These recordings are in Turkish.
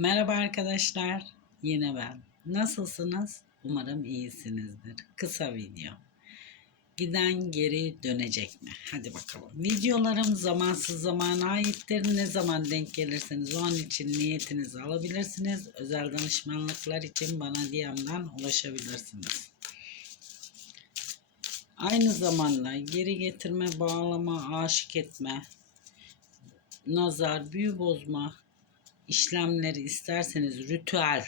Merhaba arkadaşlar. Yine ben. Nasılsınız? Umarım iyisinizdir. Kısa video. Giden geri dönecek mi? Hadi bakalım. Videolarım zamansız zamana aittir. Ne zaman denk gelirseniz o an için niyetinizi alabilirsiniz. Özel danışmanlıklar için bana DM'den ulaşabilirsiniz. Aynı zamanda geri getirme, bağlama, aşık etme, nazar, büyü bozma işlemleri isterseniz ritüel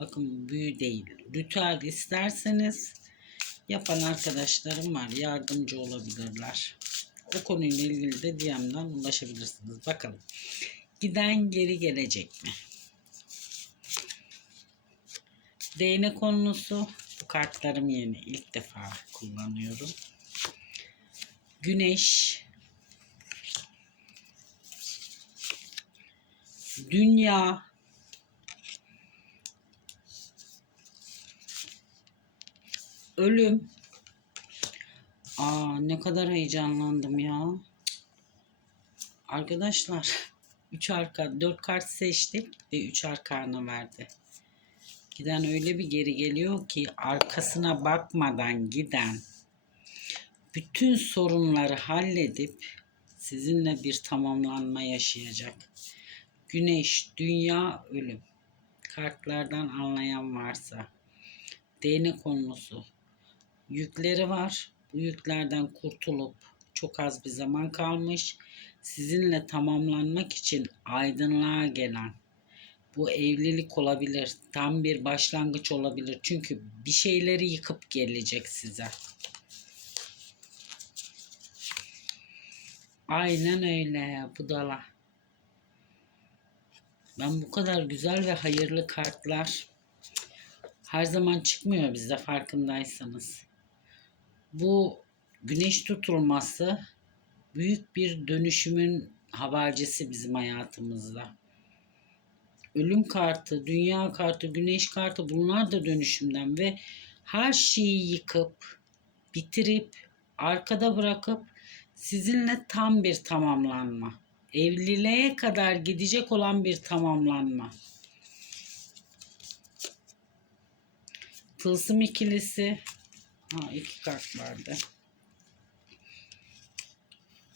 bakın büyü değil ritüel isterseniz yapan arkadaşlarım var yardımcı olabilirler. O konuyla ilgili de DM'den ulaşabilirsiniz. Bakalım giden geri gelecek mi? Değnek konusu bu kartlarım yeni ilk defa kullanıyorum. Güneş dünya. Ölüm. Aa ne kadar heyecanlandım ya. Arkadaşlar 3 arka 4 kart seçtik ve 3 arkarına verdi. Giden öyle bir geri geliyor ki arkasına bakmadan giden. Bütün sorunları halledip sizinle bir tamamlanma yaşayacak. Güneş, dünya, ölüm. Kartlardan anlayan varsa. Değnek konusu. Yükleri var. Bu yüklerden kurtulup çok az bir zaman kalmış. Sizinle tamamlanmak için aydınlığa gelen bu evlilik olabilir. Tam bir başlangıç olabilir. Çünkü bir şeyleri yıkıp gelecek size. Aynen öyle budala. Ben bu kadar güzel ve hayırlı kartlar her zaman çıkmıyor bizde farkındaysanız. Bu güneş tutulması büyük bir dönüşümün habercisi bizim hayatımızda. Ölüm kartı, dünya kartı, güneş kartı bunlar da dönüşümden ve her şeyi yıkıp, bitirip, arkada bırakıp sizinle tam bir tamamlanma. Evliliğe kadar gidecek olan bir tamamlanma. Tılsım ikilisi. Ha, iki kart vardı.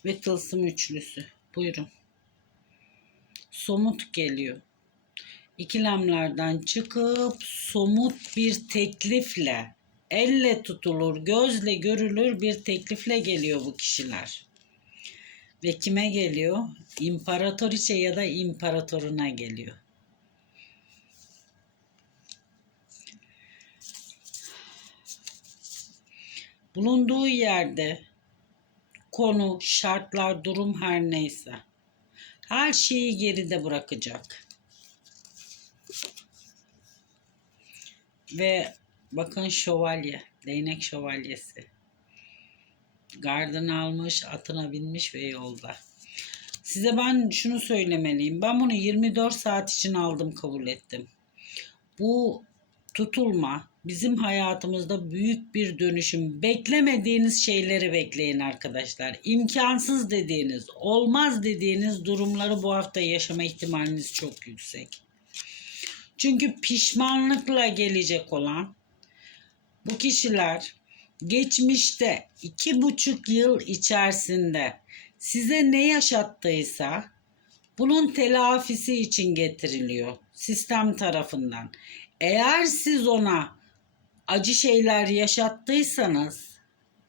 Ve tılsım üçlüsü. Buyurun. Somut geliyor. İkilemlerden çıkıp somut bir teklifle elle tutulur, gözle görülür bir teklifle geliyor bu kişiler. Ve kime geliyor? İmparatoriçe ya da imparatoruna geliyor. Bulunduğu yerde konu, şartlar, durum her neyse her şeyi geride bırakacak. Ve bakın şövalye, değnek şövalyesi. Gardını almış, atına binmiş ve yolda. Size ben şunu söylemeliyim. Ben bunu 24 saat için aldım, kabul ettim. Bu tutulma bizim hayatımızda büyük bir dönüşüm. Beklemediğiniz şeyleri bekleyin arkadaşlar. İmkansız dediğiniz, olmaz dediğiniz durumları bu hafta yaşama ihtimaliniz çok yüksek. Çünkü pişmanlıkla gelecek olan bu kişiler geçmişte iki buçuk yıl içerisinde size ne yaşattıysa bunun telafisi için getiriliyor sistem tarafından. Eğer siz ona acı şeyler yaşattıysanız,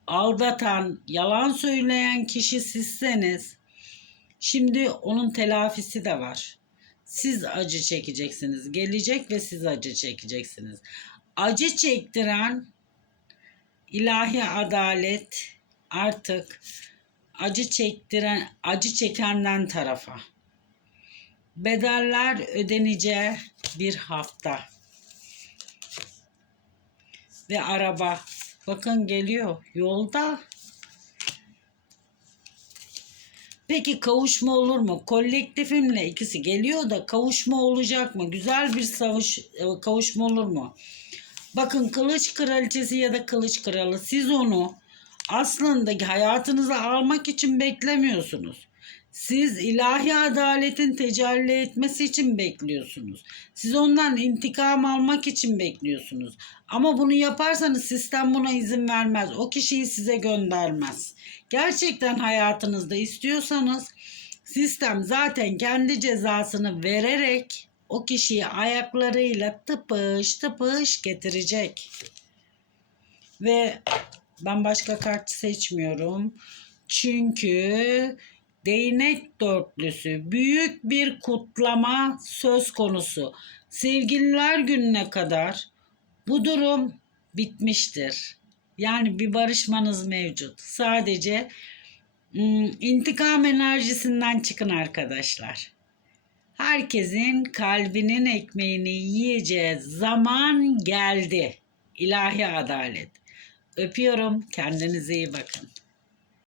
aldatan, yalan söyleyen kişi sizseniz, şimdi onun telafisi de var. Siz acı çekeceksiniz. Gelecek ve siz acı çekeceksiniz. Acı çektiren ilahi adalet artık acı çektiren acı çekenden tarafa bedeller ödeneceği bir hafta ve araba bakın geliyor yolda Peki kavuşma olur mu? Kolektifimle ikisi geliyor da kavuşma olacak mı? Güzel bir savuş, kavuşma olur mu? Bakın kılıç kraliçesi ya da kılıç kralı siz onu aslında hayatınıza almak için beklemiyorsunuz. Siz ilahi adaletin tecelli etmesi için bekliyorsunuz. Siz ondan intikam almak için bekliyorsunuz. Ama bunu yaparsanız sistem buna izin vermez. O kişiyi size göndermez. Gerçekten hayatınızda istiyorsanız sistem zaten kendi cezasını vererek o kişiyi ayaklarıyla tıpış tıpış getirecek. Ve ben başka kart seçmiyorum. Çünkü değnek dörtlüsü büyük bir kutlama söz konusu. Sevgililer gününe kadar bu durum bitmiştir. Yani bir barışmanız mevcut. Sadece ım, intikam enerjisinden çıkın arkadaşlar. Herkesin kalbinin ekmeğini yiyeceği zaman geldi. İlahi adalet. Öpüyorum. Kendinize iyi bakın.